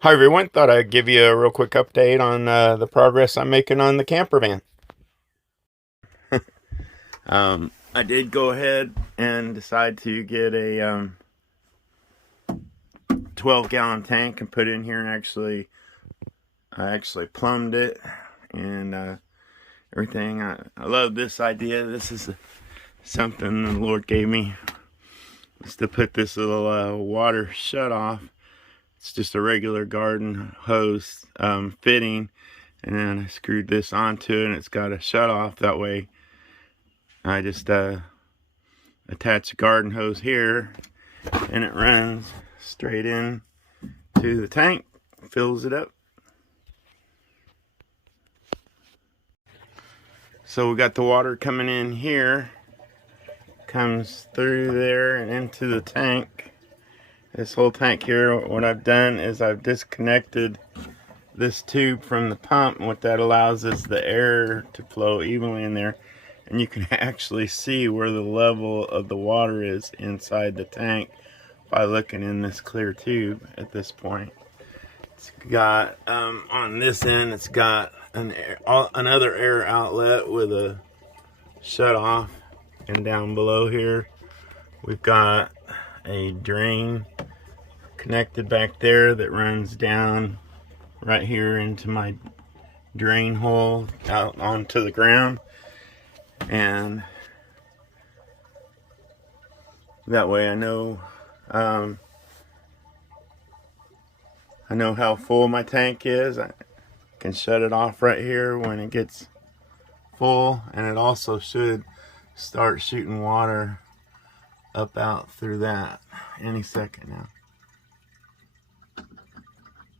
Hi everyone, thought I'd give you a real quick update on the progress I'm making on the camper van. I did go ahead and decide to get a 12-gallon tank and put it in here, and I actually plumbed it and everything. I love this idea. This is something the Lord gave me, is to put this little water shut off. It's just a regular garden hose fitting, and then I screwed this onto it, and it's got a shut off. That way I just attach a garden hose here, and it runs straight in to the tank, fills it up. So we got the water coming in here, comes through there and into the tank. This whole tank here, what I've done is I've disconnected this tube from the pump, and what that allows is the air to flow evenly in there, and you can actually see where the level of the water is inside the tank by looking in this clear tube at this point. It's got on this end, it's got another air outlet with a shut off, and down below here we've got a drain connected back there that runs down right here into my drain hole out onto the ground, and that way I know how full my tank is. I can shut it off right here when it gets full, and it also should start shooting water up out through that any second now.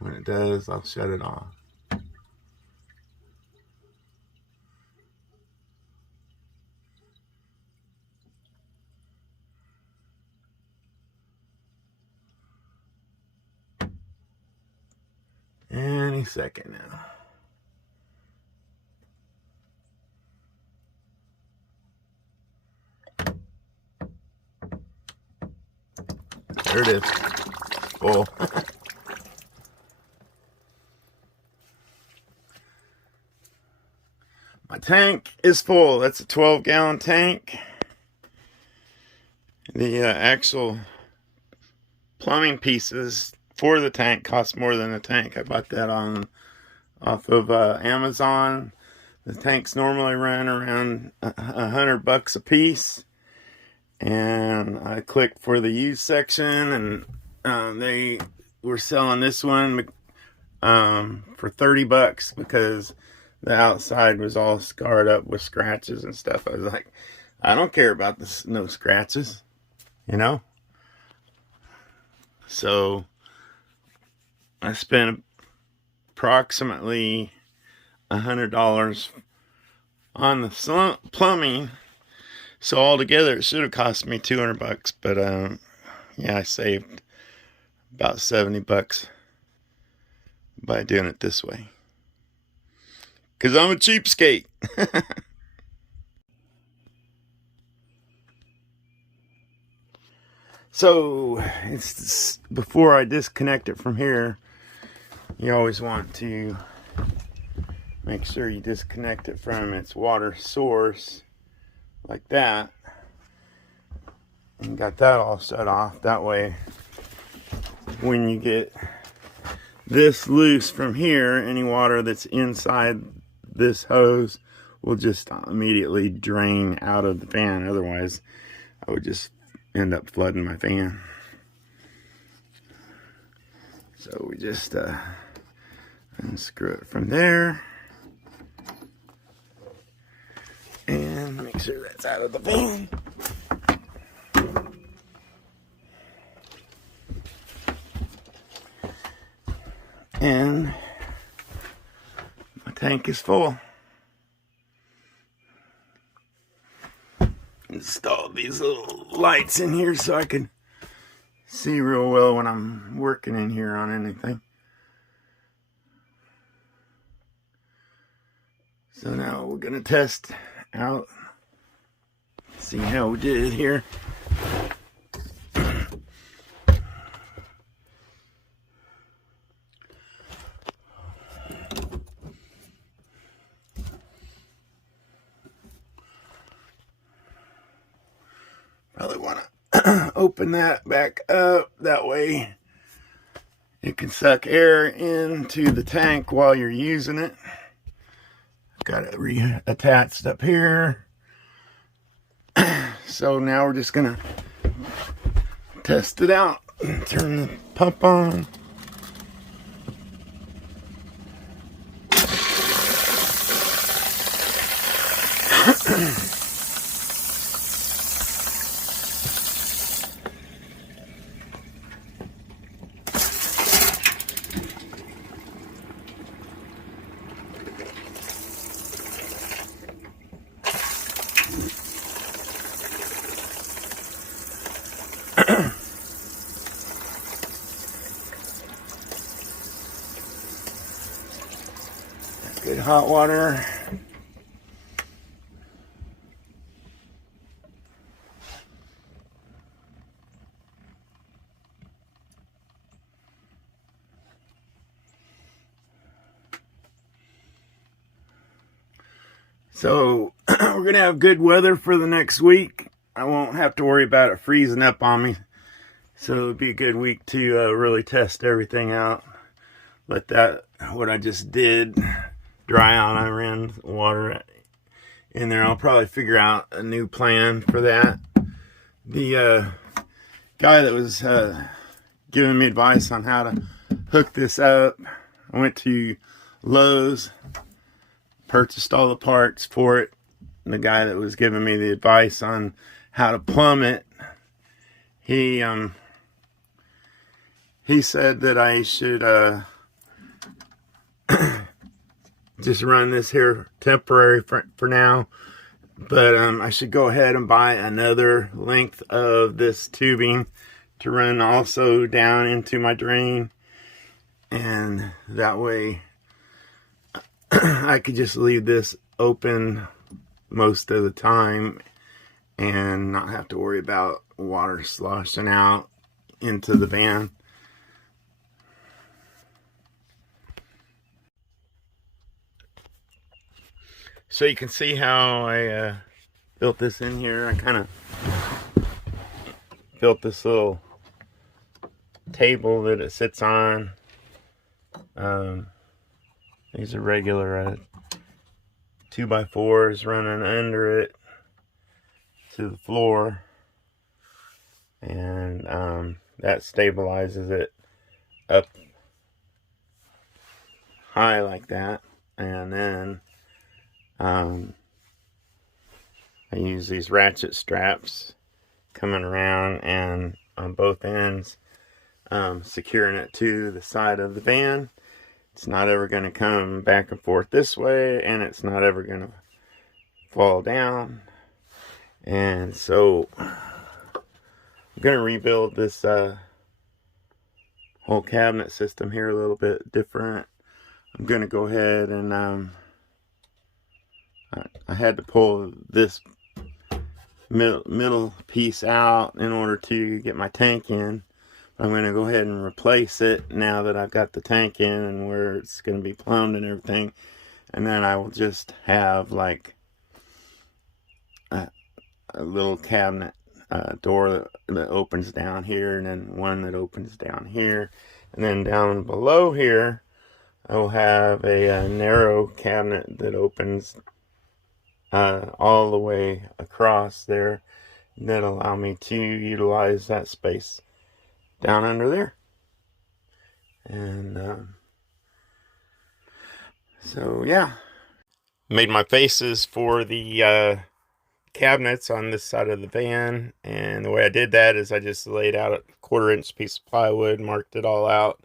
When it does, I'll shut it off. Any second now. There it is. Full. My tank is full. That's a 12-gallon tank. The actual plumbing pieces for the tank cost more than the tank. I bought that off of Amazon. The tanks normally run around $100 a piece, and I clicked for the used section, and they were selling this one for $30 because the outside was all scarred up with scratches and stuff. I was like, I don't care about this, no scratches, you know. So I spent approximately $100 on the plumbing. So altogether, it should have cost me $200, but yeah, I saved about $70 by doing it this way. 'Cause I'm a cheapskate. So it's before I disconnect it from here, you always want to make sure you disconnect it from its water source like that, and got that all shut off. That way when you get this loose from here, any water that's inside this hose will just immediately drain out of the fan. Otherwise I would just end up flooding my fan. So we just unscrew it from there and make sure that's out of the fan. And my tank is full. Installed these little lights in here so I can see real well when I'm working in here on anything. So now we're gonna test out, see how we did here. Probably want to open that back up. That way it can suck air into the tank while you're using it. Got it reattached up here. So now we're just gonna test it out. Turn the pump on. Good hot water. So we're gonna have good weather for the next week. I won't have to worry about it freezing up on me. So it'll be a good week to really test everything out. Let that, what I just did, dry out. I ran water in there. I'll probably figure out a new plan for that. The guy that was giving me advice on how to hook this up, I went to Lowe's, purchased all the parts for it. And the guy that was giving me the advice on how to plumb it, he said that I should just run this here temporary for now, but I should go ahead and buy another length of this tubing to run also down into my drain, and that way I could just leave this open most of the time and not have to worry about water sloshing out into the van. So you can see how I built this in here. I kind of built this little table that it sits on. These are regular 2x4s running under it to the floor, and that stabilizes it up high like that. And then I use these ratchet straps coming around and on both ends, securing it to the side of the van. It's not ever going to come back and forth this way, and it's not ever going to fall down. And so I'm going to rebuild this whole cabinet system here a little bit different. I'm going to go ahead and I had to pull this middle piece out in order to get my tank in. I'm going to go ahead and replace it now that I've got the tank in and where it's going to be plumbed and everything. And then I will just have like a little cabinet door that opens down here, and then one that opens down here. And then down below here, I will have a narrow cabinet that opens all the way across there. That'll allow me to utilize that space down under there. And so yeah, made my faces for the cabinets on this side of the van, and the way I did that is I just laid out a 1/4-inch piece of plywood, marked it all out,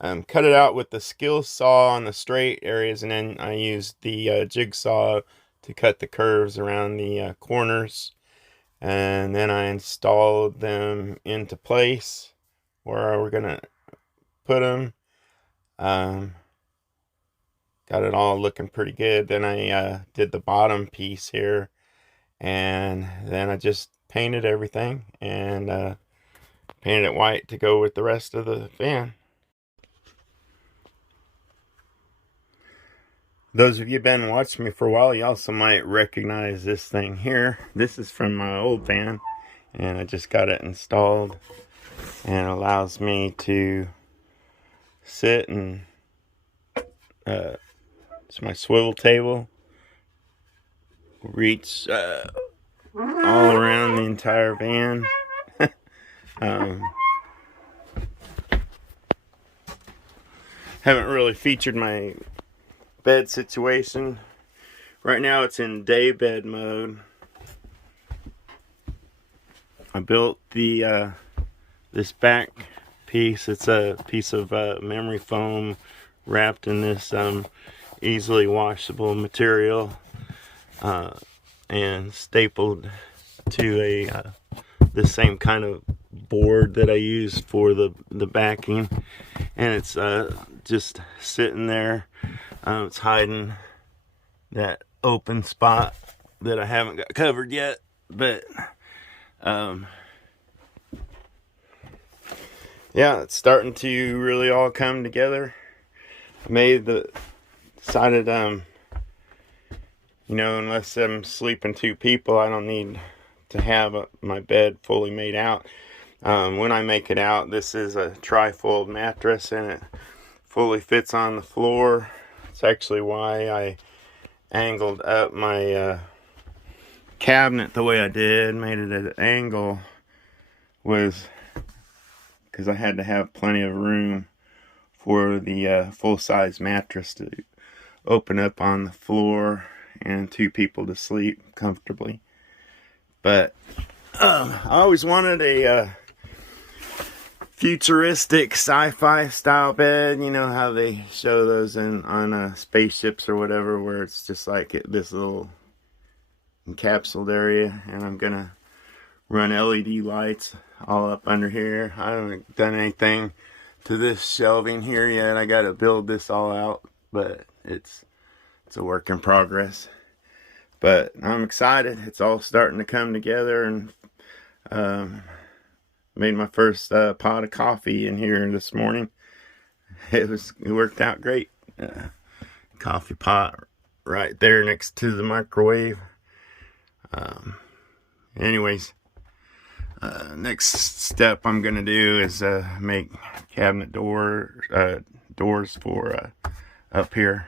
cut it out with the skill saw on the straight areas, and then I used the jigsaw to cut the curves around the corners. And then I installed them into place where we're gonna put them. Got it all looking pretty good. Then I did the bottom piece here, and then I just painted everything and painted it white to go with the rest of the van. Those of you who've been watching me for a while, you also might recognize this thing here. This is from my old van. and I just got it installed, and it allows me to sit and it's my swivel table, reach all around the entire van. Haven't really featured my bed situation. Right now it's in day bed mode. I built the this back piece. It's a piece of memory foam wrapped in this easily washable material and stapled to a the same kind of board that I used for the backing, and it's just sitting there. It's hiding that open spot that I haven't got covered yet, but yeah, it's starting to really all come together. I decided you know, unless I'm sleeping 2 people, I don't need to have my bed fully made out. When I make it out, this is a tri-fold mattress, and it fully fits on the floor. It's actually why I angled up my cabinet the way I did, made it at an angle, was because I had to have plenty of room for the full-size mattress to open up on the floor and 2 people to sleep comfortably. But I always wanted a futuristic sci-fi style bed. You know how they show those on spaceships or whatever, where it's just like this little encapsulated area. And I'm gonna run LED lights all up under here. I haven't done anything to this shelving here yet. I gotta build this all out, but it's a work in progress. But I'm excited. It's all starting to come together, and made my first pot of coffee in here this morning. It worked out great. Coffee pot right there next to the microwave. Anyways, next step I'm gonna do is make cabinet doors for up here.